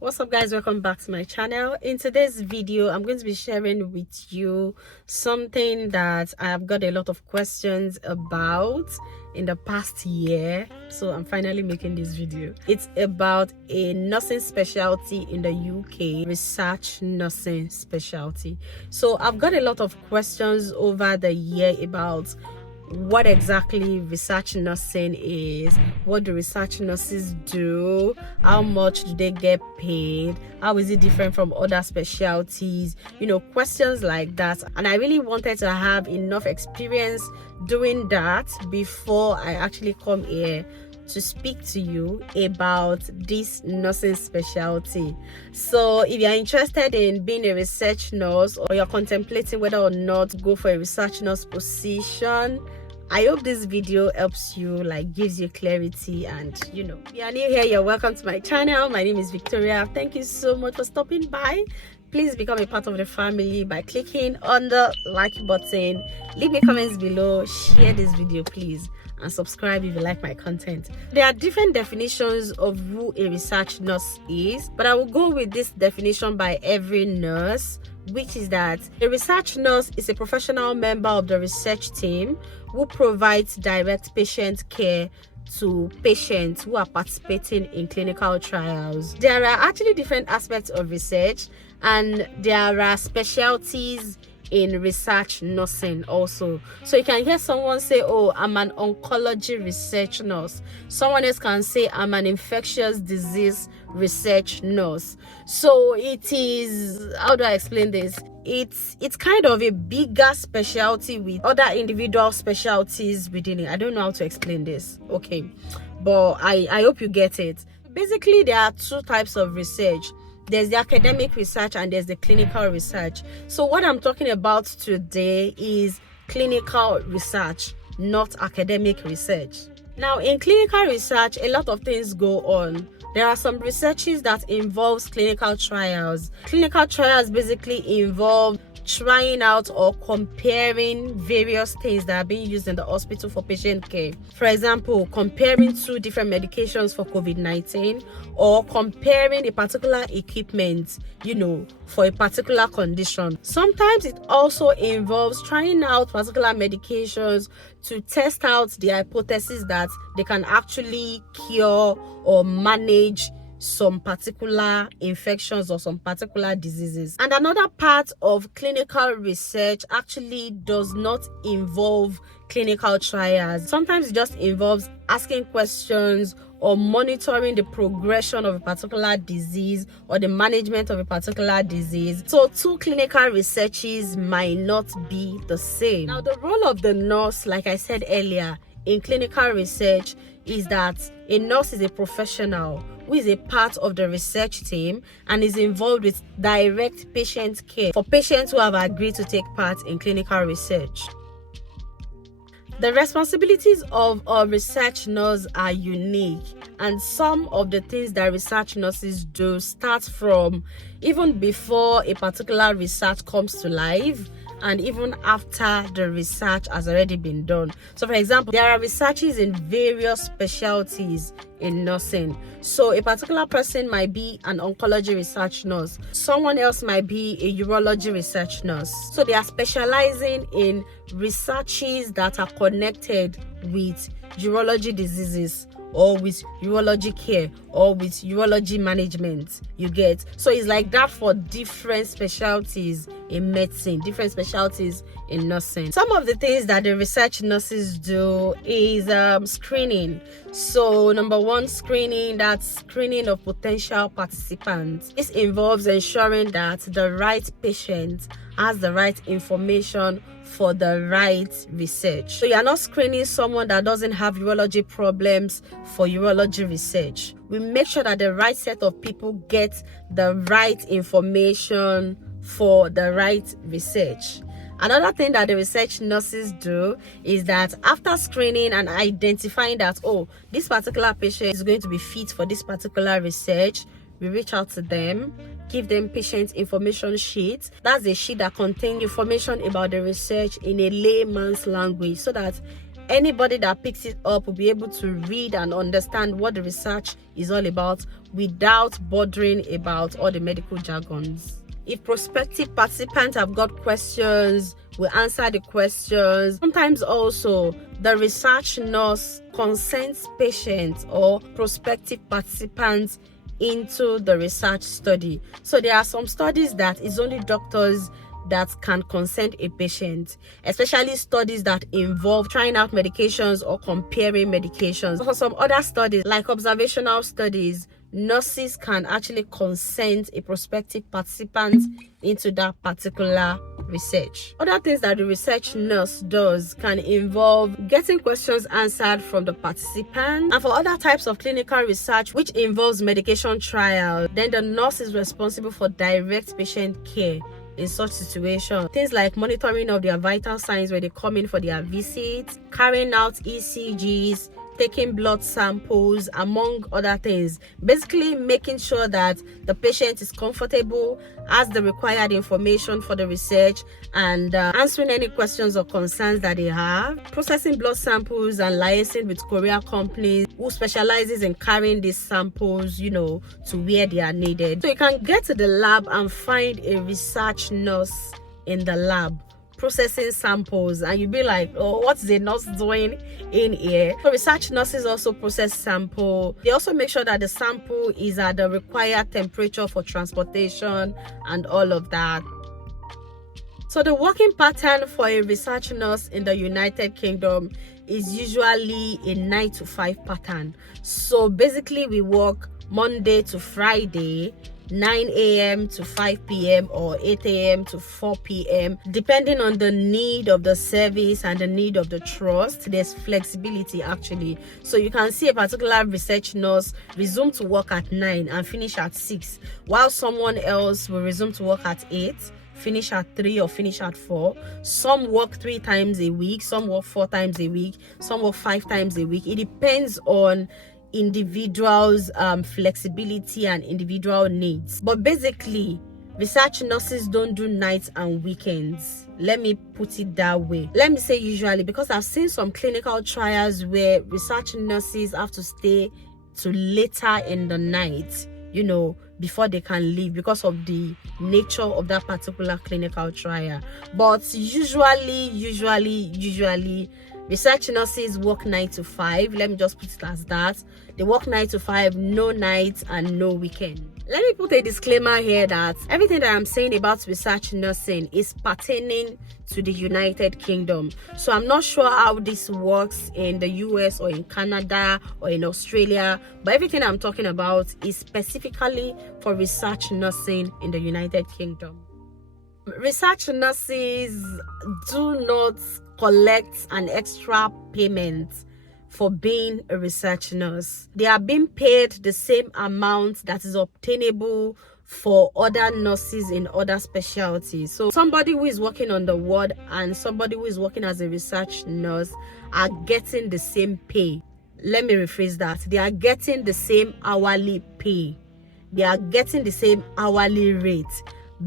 What's up, guys? Welcome back to my channel. In today's video, I'm going to be sharing with you something that I have got a lot of questions about in the past year, so I'm finally making this video. It's about a nursing specialty in the UK, research nursing specialty. So I've got a lot of questions over the year about what exactly research nursing is, what do research nurses do, how much do they get paid, how is it different from other specialties, questions like that. And I really wanted to have enough experience doing that before I actually come here to speak to you about this nursing specialty. So if you're interested in being a research nurse, or you're contemplating whether or not to go for a research nurse position, I hope this video helps you, gives you clarity. And if you're new here, you're welcome to my channel. My name is Victoria. Thank you so much for stopping by. Please become a part of the family by clicking on the like button, leave me comments below, share this video please, and subscribe if you like my content. There are different definitions of who a research nurse is, but I will go with this definition by every nurse, which is that a research nurse is a professional member of the research team who provides direct patient care to patients who are participating in clinical trials. There are actually different aspects of research, and there are specialties in research nursing also. So you can hear someone say, oh, I'm an oncology research nurse. Someone else can say, I'm an infectious disease research nurse. So it is, how do I explain this? It's kind of a bigger specialty with other individual specialties within it. I don't know how to explain this, okay, but I hope you get it. Basically, there are two types of research. There's the academic research and there's the clinical research. So what I'm talking about today is clinical research, not academic research. Now, in clinical research, a lot of things go on. There are some researches that involves clinical trials. Clinical trials basically involve trying out or comparing various things that are being used in the hospital for patient care. For example, comparing two different medications for COVID-19, or comparing a particular equipment, for a particular condition. Sometimes it also involves trying out particular medications to test out the hypothesis that they can actually cure or manage some particular infections or some particular diseases. And another part of clinical research actually does not involve clinical trials. Sometimes it just involves asking questions or monitoring the progression of a particular disease or the management of a particular disease. So two clinical researches might not be the same. Now, the role of the nurse, like I said earlier, in clinical research is that a nurse is a professional who is a part of the research team and is involved with direct patient care for patients who have agreed to take part in clinical research. The responsibilities of a research nurse are unique, and some of the things that research nurses do start from even before a particular research comes to life and even after the research has already been done. So for example, there are researches in various specialties in nursing. So a particular person might be an oncology research nurse, someone else might be a urology research nurse. So they are specializing in researches that are connected with urology diseases, or with urology care, or with urology management, you get. So it's like that for different specialties in medicine, different specialties in nursing. Some of the things that the research nurses do is screening. So number one, screening, that's screening of potential participants. This involves ensuring that the right patient has the right information for the right research. So you're not screening someone that doesn't have urology problems for urology research. We make sure that the right set of people get the right information for the right research. Another thing that the research nurses do is that after screening and identifying that, oh, this particular patient is going to be fit for this particular research, we reach out to them, give them patient information sheets. That's a sheet that contains information about the research in a layman's language, so that anybody that picks it up will be able to read and understand what the research is all about without bothering about all the medical jargons. If prospective participants have got questions, we answer the questions. Sometimes also the research nurse consents patients or prospective participants into the research study. So there are some studies that is only doctors that can consent a patient, especially studies that involve trying out medications or comparing medications. For some other studies, like observational studies, nurses can actually consent a prospective participant into that particular research. Other things that the research nurse does can involve getting questions answered from the participant. And for other types of clinical research which involves medication trial, then the nurse is responsible for direct patient care in such situations. Things like monitoring of their vital signs when they come in for their visits, carrying out ECGs, taking blood samples, among other things. Basically making sure that the patient is comfortable, has the required information for the research, and answering any questions or concerns that they have. Processing blood samples and liaising with courier companies who specializes in carrying these samples, to where they are needed. So you can get to the lab and find a research nurse in the lab processing samples, and you'll be like, oh, what's the nurse doing in here? So research nurses also process sample. They also make sure that the sample is at the required temperature for transportation and all of that. So the working pattern for a research nurse in the United Kingdom is usually a 9 to 5 pattern. So basically we work Monday to Friday, 9 a.m. to 5 p.m. or 8 a.m. to 4 p.m. depending on the need of the service and the need of the trust. There's flexibility actually. So you can see a particular research nurse resume to work at 9 and finish at 6, while someone else will resume to work at 8, finish at 3 or finish at 4. Some work 3 times a week, some work 4 times a week, some work 5 times a week. It depends on individuals' flexibility and individual needs. But basically, research nurses don't do nights and weekends. Let me put it that way. Let me say usually, because I've seen some clinical trials where research nurses have to stay to later in the night, before they can leave because of the nature of that particular clinical trial. But usually research nurses work 9 to 5. Let me just put it as that. They work 9 to 5, no nights and no weekend. Let me put a disclaimer here that everything that I'm saying about research nursing is pertaining to the United Kingdom. So I'm not sure how this works in the US or in Canada or in Australia, but everything I'm talking about is specifically for research nursing in the United Kingdom. Research nurses do not collect an extra payment for being a research nurse. They are being paid the same amount that is obtainable for other nurses in other specialties. So somebody who is working on the ward and somebody who is working as a research nurse are getting the same pay. Let me rephrase that. They are getting the same hourly pay. They are getting the same hourly rate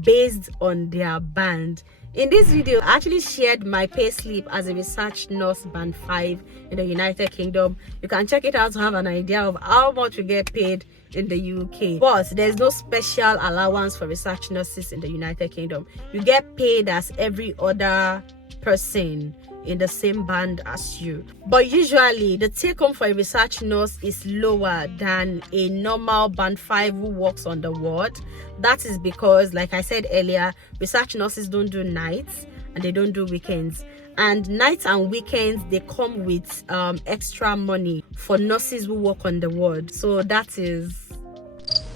based on their band. In this video, I actually shared my pay slip as a research nurse band 5 in the United Kingdom. You can check it out to have an idea of how much we get paid in the UK. But there's no special allowance for research nurses in the United Kingdom. You get paid as every other person in the same band as you. But usually the take home for a research nurse is lower than a normal band 5 who works on the ward. That is because, like I said earlier, research nurses don't do nights and they don't do weekends. And nights and weekends, they come with extra money for nurses who work on the ward. So that is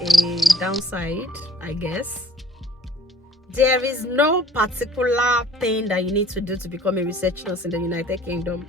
a downside, I guess. There is no particular thing that you need to do to become a research nurse in the United Kingdom.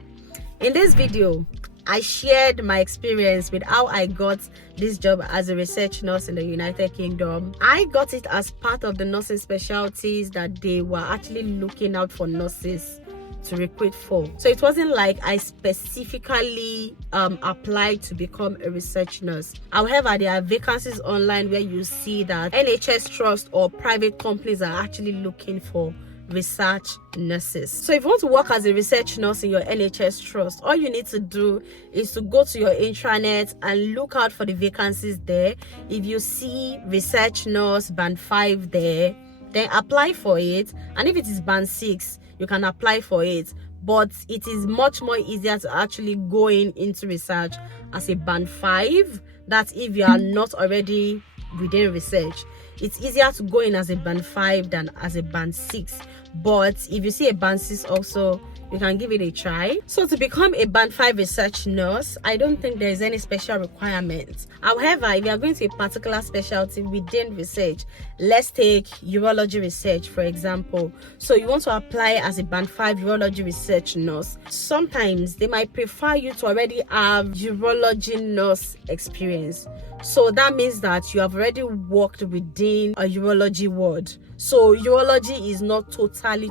In this video, I shared my experience with how I got this job as a research nurse in the United Kingdom. I got it as part of the nursing specialties that they were actually looking out for nurses to recruit for. So it wasn't like I specifically applied to become a research nurse. However, there are vacancies online where you see that NHS trust or private companies are actually looking for research nurses. So if you want to work as a research nurse in your NHS trust, all you need to do is to go to your intranet and look out for the vacancies there. If you see research nurse band 5 there, then apply for it. And if it is band 6, you can apply for it. But it is much more easier to actually go into research as a band 5. That's if you are not already within research. It's easier to go in as a band 5 than as a band 6. But if you see a band 6 also, you can give it a try. So to become a band 5 research nurse, I don't think there is any special requirement. However, if you are going to a particular specialty within research, let's take urology research for example. So you want to apply as a band 5 urology research nurse. Sometimes they might prefer you to already have urology nurse experience. So that means that you have already worked within a urology ward. So urology is not totally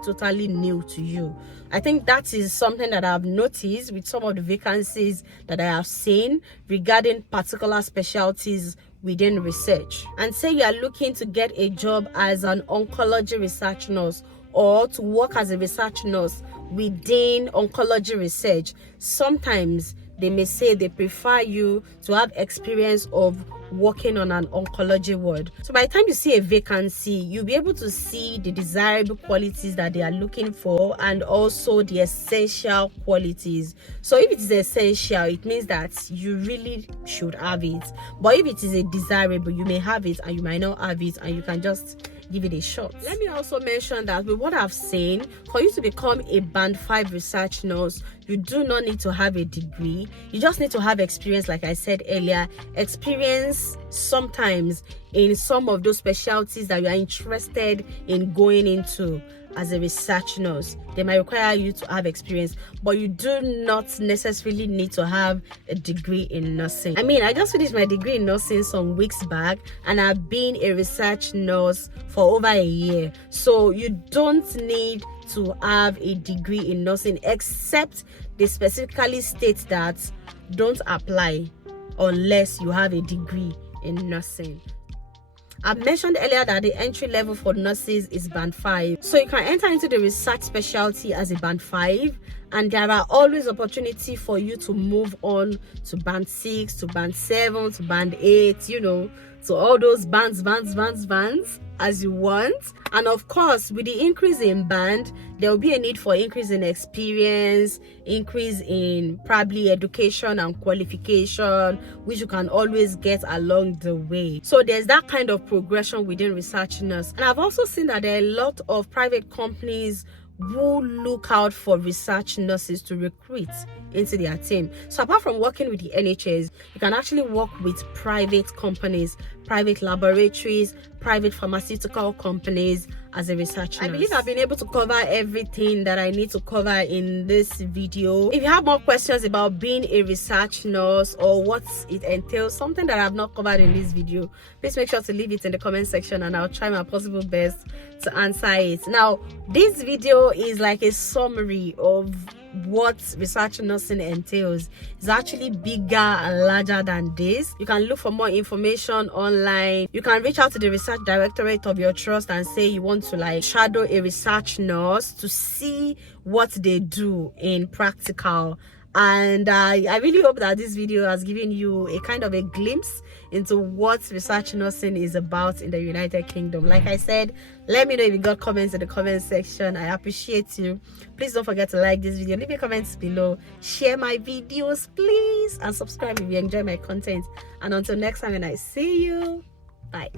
new to you. I think that is something that I've noticed with some of the vacancies that I have seen regarding particular specialties within research. And say you are looking to get a job as an oncology research nurse or to work as a research nurse within oncology research, sometimes they may say they prefer you to have experience of working on an oncology ward. So by the time you see a vacancy, you'll be able to see the desirable qualities that they are looking for and also the essential qualities. So if it is essential, it means that you really should have it. But if it is a desirable, you may have it and you might not have it, and you can just give it a shot. Let me also mention that with what I've seen, for you to become a band 5 research nurse, you do not need to have a degree. You just need to have experience, like I said earlier. Experience sometimes in some of those specialties that you are interested in going into as a research nurse. They might require you to have experience, but you do not necessarily need to have a degree in nursing. I mean, I just finished my degree in nursing some weeks back, and I've been a research nurse for over a year. So you don't need to have a degree in nursing, except they specifically state that don't apply unless you have a degree in nursing. I mentioned earlier that the entry level for nurses is band 5. So you can enter into the research specialty as a band 5, and there are always opportunity for you to move on to band 6, to band 7, to band 8, you know, to all those bands as you want. And of course, with the increase in band, there will be a need for increase in experience, increase in probably education and qualification, which you can always get along the way. So there's that kind of progression within research nurse. And I've also seen that there are a lot of private companies who look out for research nurses to recruit into their team. So apart from working with the NHS, you can actually work with private companies, private laboratories, private pharmaceutical companies as a research nurse. I believe I've been able to cover everything that I need to cover in this video. If you have more questions about being a research nurse or what it entails, something that I've not covered in this video, please make sure to leave it in the comment section and I'll try my possible best to answer it. Now, this video is like a summary of what research nursing entails. It's actually bigger and larger than this. You can look for more information online. You can reach out to the research directorate of your trust and say you want to like shadow a research nurse to see what they do in practical. And I really hope that this video has given you a kind of a glimpse into what research nursing is about in the United Kingdom. Like I said, let me know if you got comments in the comment section. I appreciate you. Please don't forget to like this video, leave your comments below, share my videos please, and subscribe if you enjoy my content. And until next time, when I see you, bye.